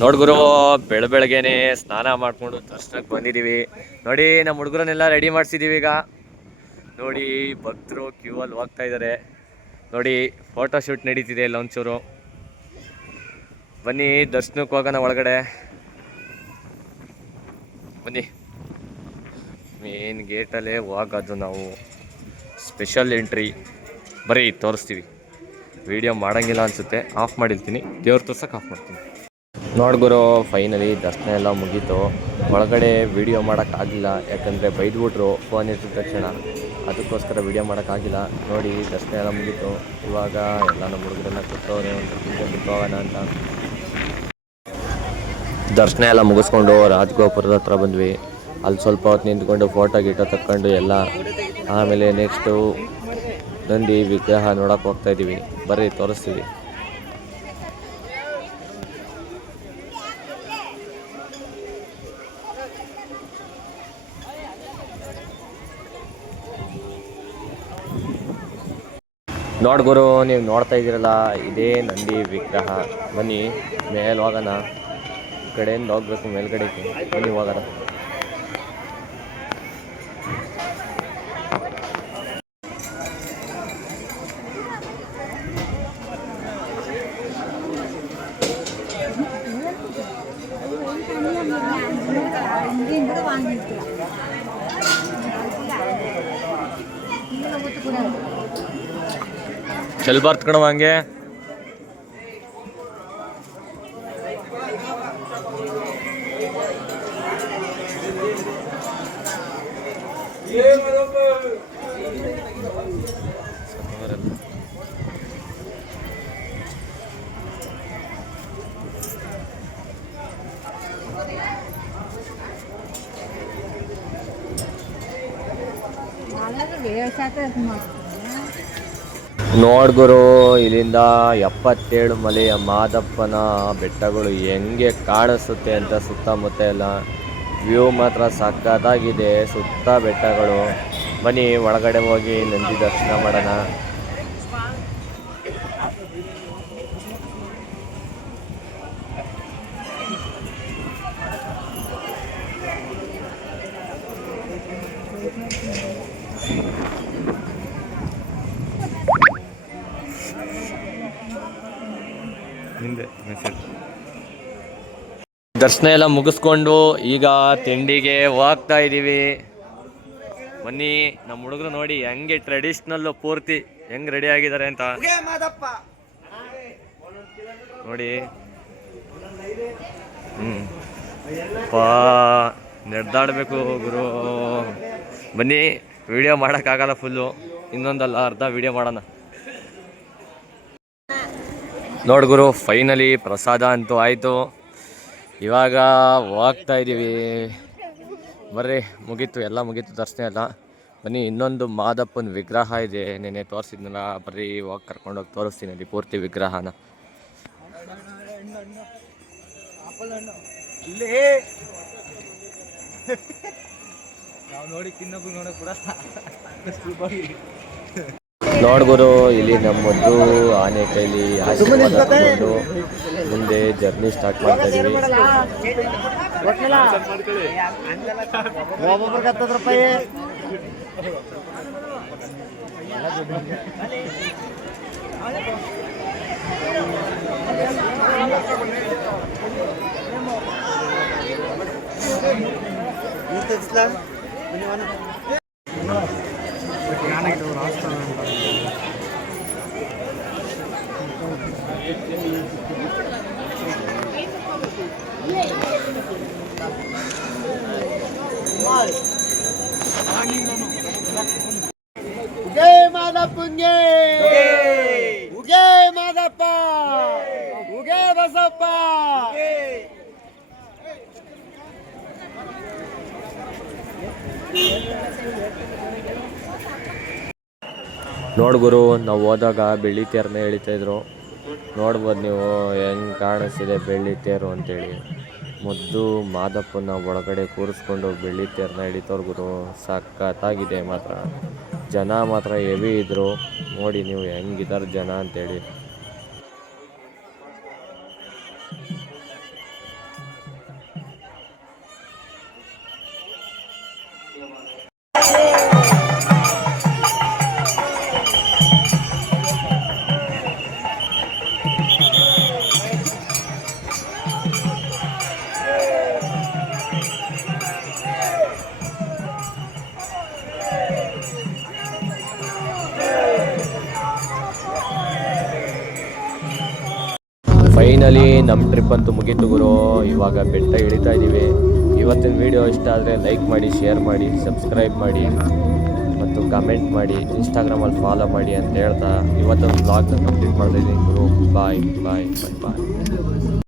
ನೋಡ್ಗುರು ಬೆಳ ಬೆಳಗ್ಗೆನೆ ಸ್ನಾನ ಮಾಡ್ಕೊಂಡು ದರ್ಶನಕ್ಕೆ ಬಂದಿದ್ದೀವಿ ನೋಡಿ ನಮ್ಮ ಹುಡುಗರನ್ನೆಲ್ಲ ರೆಡಿ ಮಾಡಿಸಿದ್ದೀವಿ ಈಗ. ನೋಡಿ, ಭಕ್ತರು ಕ್ಯೂ ಅಲ್ಲಿ ಹೋಗ್ತಾ ಇದ್ದಾರೆ ನೋಡಿ ಫೋಟೋ ಶೂಟ್ ನಡೀತಿದೆ ಒಂಚೂರು. ಬನ್ನಿ ದರ್ಶನಕ್ಕೆ ಹೋಗೋಣ ಒಳಗಡೆ. ಬನ್ನಿ. ಮೇನ್ ಗೇಟಲ್ಲೇ ಹೋಗೋದು ನಾವು. ಸ್ಪೆಷಲ್ ಎಂಟ್ರಿ ಬರೀ ತೋರಿಸ್ತೀವಿ. ವಿಡಿಯೋ ಮಾಡಂಗಿಲ್ಲ ಅನಿಸುತ್ತೆ. ಆಫ್ ಮಾಡಿರ್ತೀನಿ. ದೇವ್ರ ತೋರ್ಸಕ್ಕೆ ಆಫ್ ಮಾಡ್ತೀನಿ. ನೋಡ್ಗುರು ಫೈನಲಿ ದರ್ಶನ ಎಲ್ಲ ಮುಗೀತು. ಒಳಗಡೆ ವಿಡಿಯೋ ಮಾಡೋಕ್ಕಾಗಿಲ್ಲ ಯಾಕಂದರೆ ಬೈದ್ಬಿಟ್ರು ಫೋನ್ ಇಟ್ಟಿದ ತಕ್ಷಣ. ಅದಕ್ಕೋಸ್ಕರ ವಿಡಿಯೋ ಮಾಡೋಕ್ಕಾಗಿಲ್ಲ ನೋಡಿ, ದರ್ಶನ ಎಲ್ಲ ಮುಗೀತು. ಇವಾಗ ಎಲ್ಲ ನಮ್ಮ ಹುಡುಗರೆಲ್ಲ ಕೂತವ್ರೆ, ಒಂದು ಹೋಗೋಣ ಅಂತ. ದರ್ಶನ ಎಲ್ಲ ಮುಗಿಸ್ಕೊಂಡು ರಾಜಗೋಪುರದ ಹತ್ರ ಬಂದ್ವಿ. ಅಲ್ಲಿ ಸ್ವಲ್ಪ ಹೊತ್ತು ನಿಂತ್ಕೊಂಡು ಫೋಟೋ ಗೀಟೋ ತಕ್ಕೊಂಡು ಎಲ್ಲ. ಆಮೇಲೆ ನೆಕ್ಸ್ಟು ನಂದಿ ವಿಗ್ರಹ ನೋಡೋಕೆ ಹೋಗ್ತಾಯಿದ್ದೀವಿ ಬರ್ರಿ, ತೋರಿಸ್ತೀವಿ. ನೋಡ್ ಗುರು, ನೀವು ನೋಡ್ತಾ ಇದ್ದೀರಲ್ಲ, ಇದೇ ನಂದಿ ವಿಗ್ರಹ. ಬನ್ನಿ ಮೇಲೆ ಹೋಗೋಣ ಈ ಕಡೆಯಿಂದ ಹೋಗ್ಬೇಕು, ಮೇಲ್ಗಡೆಗೆ. ಬನ್ನಿ, ಹೋಗೋಣ. ಚೆಲ್ಬಾರ್ದು ಕಣವ ಹಂಗೆ Hãy subscribe cho kênh Ghiền Mì Gõ Để không bỏ lỡ những video hấp dẫn ನೋಡ್ಗುರು ಇಲ್ಲಿಂದ ಎಪ್ಪತ್ತೇಳು ಮಲೆಯ ಮಾದಪ್ಪನ ಬೆಟ್ಟಗಳು ಹೆಂಗೆ ಕಾಣಿಸುತ್ತೆ ಅಂತ ಸುತ್ತಮುತ್ತ ಎಲ್ಲ ವ್ಯೂ ಮಾತ್ರ ಸಕ್ಕತ್ತಾಗಿದೆ ಸುತ್ತ ಬೆಟ್ಟಗಳು. ಬನ್ನಿ, ಒಳಗಡೆ ಹೋಗಿ ನಂದಿ ದರ್ಶನ ಮಾಡೋಣ. ದರ್ಶನ ಎಲ್ಲ ಮುಗಿಸ್ಕೊಂಡು ಈಗ ತಿಂಡಿಗೆ ಹೋಗ್ತಾ ಇದ್ದೀವಿ. ಬನ್ನಿ, ನಮ್ಮ ಹುಡುಗರು ನೋಡಿ ಹೆಂಗೆ ಟ್ರೆಡಿಷ್ನಲ್ಲು ಪೂರ್ತಿ ಹೆಂಗ್ ರೆಡಿ ಆಗಿದ್ದಾರೆ ಅಂತ. ನೋಡಿ. ಹ್ಮ್. ಪಾ ನಡೆದಾಡಬೇಕು ಗುರು. ಬನ್ನಿ ವಿಡಿಯೋ ಮಾಡೋಕ್ಕಾಗಲ್ಲ ಫುಲ್ಲು ಇನ್ನೊಂದಲ್ಲ ಅರ್ಧ ವಿಡಿಯೋ ಮಾಡೋಣ. ನೋಡ್ ಗುರು ಫೈನಲಿ ಪ್ರಸಾದ ಅಂತೂ ಆಯಿತು. ಇವಾಗ ಹೋಗ್ತಾ ಇದ್ದೀವಿ ಬರ್ರಿ, ಮುಗೀತು, ಎಲ್ಲ ಮುಗೀತು, ದರ್ಶನ ಎಲ್ಲ. ಬನ್ನಿ, ಇನ್ನೊಂದು ಮಾದಪ್ಪನ ವಿಗ್ರಹ ಇದೆ. ನೆನೆ ತೋರಿಸಿದ್ನಲ್ಲ, ಬರ್ರಿ, ಹೋಗಿ ಕರ್ಕೊಂಡೋಗಿ ತೋರಿಸ್ತೀನಿ, ಅಲ್ಲಿ ಪೂರ್ತಿ ವಿಗ್ರಹನ. ನೋಡ್ಗುರು ಇಲ್ಲಿ ನಮ್ಮದು ಆನೆ ಕೈಲಿ ಆಶೀರ್ವಾದ ತಗೊಂಡು ಮುಂದೆ ಜರ್ನಿ ಸ್ಟಾರ್ಟ್ ಮಾಡ್ತಾ ಇದೀವಿ. ಒಬ್ಬೊಬ್ರಿಗೆ ಉಗೇ ಮಾದಪ್ಪಂಗೆ ಉಗೇ. ಮಾದಪ್ಪ. ಉಗೇ ಬಸಪ್ಪ. ನೋಡ್ಗುರು ನಾವು ಹೋದಾಗ ಬೆಳ್ಳಿ ತೇರನ್ನ ಎಳಿತಾ ಇದ್ರು. ನೋಡ್ಬೋದು ನೀವು ಹೆಂಗ್ ಕಾಣಿಸ್ತಿದೆ ಬೆಳ್ಳಿ ತೇರು ಅಂತೇಳಿ. ಮುದ್ದು ಮಾದಪ್ಪನ ಒಳಗಡೆ ಕೂರಿಸ್ಕೊಂಡು ಬೆಳ್ಳಿ ತೇರನ್ನ ಹಿಡಿತವ್ರಿಗೂ ಸಖತ್ತಾಗಿದೆ ಮಾತ್ರ. ಜನ ಮಾತ್ರ ಹೆವಿ ಇದ್ದರು ನೋಡಿ ನೀವು ಹೆಂಗಿದ್ದಾರೆ ಜನ ಅಂತೇಳಿ. ಫೈನಲಿ ನಮ್ಮ ಟ್ರಿಪ್ ಅಂತೂ ಮುಗೀತು ಗುರು. ಇವಾಗ ಬೆಟ್ಟ ಇಳಿತಾ ಇದ್ದೀವಿ ಇವತ್ತಿನ ವಿಡಿಯೋ ಇಷ್ಟ ಆದರೆ ಲೈಕ್ ಮಾಡಿ ಶೇರ್ ಮಾಡಿ ಸಬ್ಸ್ಕ್ರೈಬ್ ಮಾಡಿ ಮತ್ತು ಕಮೆಂಟ್ ಮಾಡಿ ಇನ್ಸ್ಟಾಗ್ರಾಮಲ್ಲಿ ಫಾಲೋ ಮಾಡಿ ಅಂತ ಹೇಳ್ತಾ ಇವತ್ತೊಂದು ಬ್ಲಾಗ್ನ ಕಂಪ್ಲೀಟ್ ಮಾಡ್ತಾ ಇದ್ದೀನಿ ಗುರು. ಬಾಯ್ ಬಾಯ್ ಬಾಯ್ ಬಾಯ್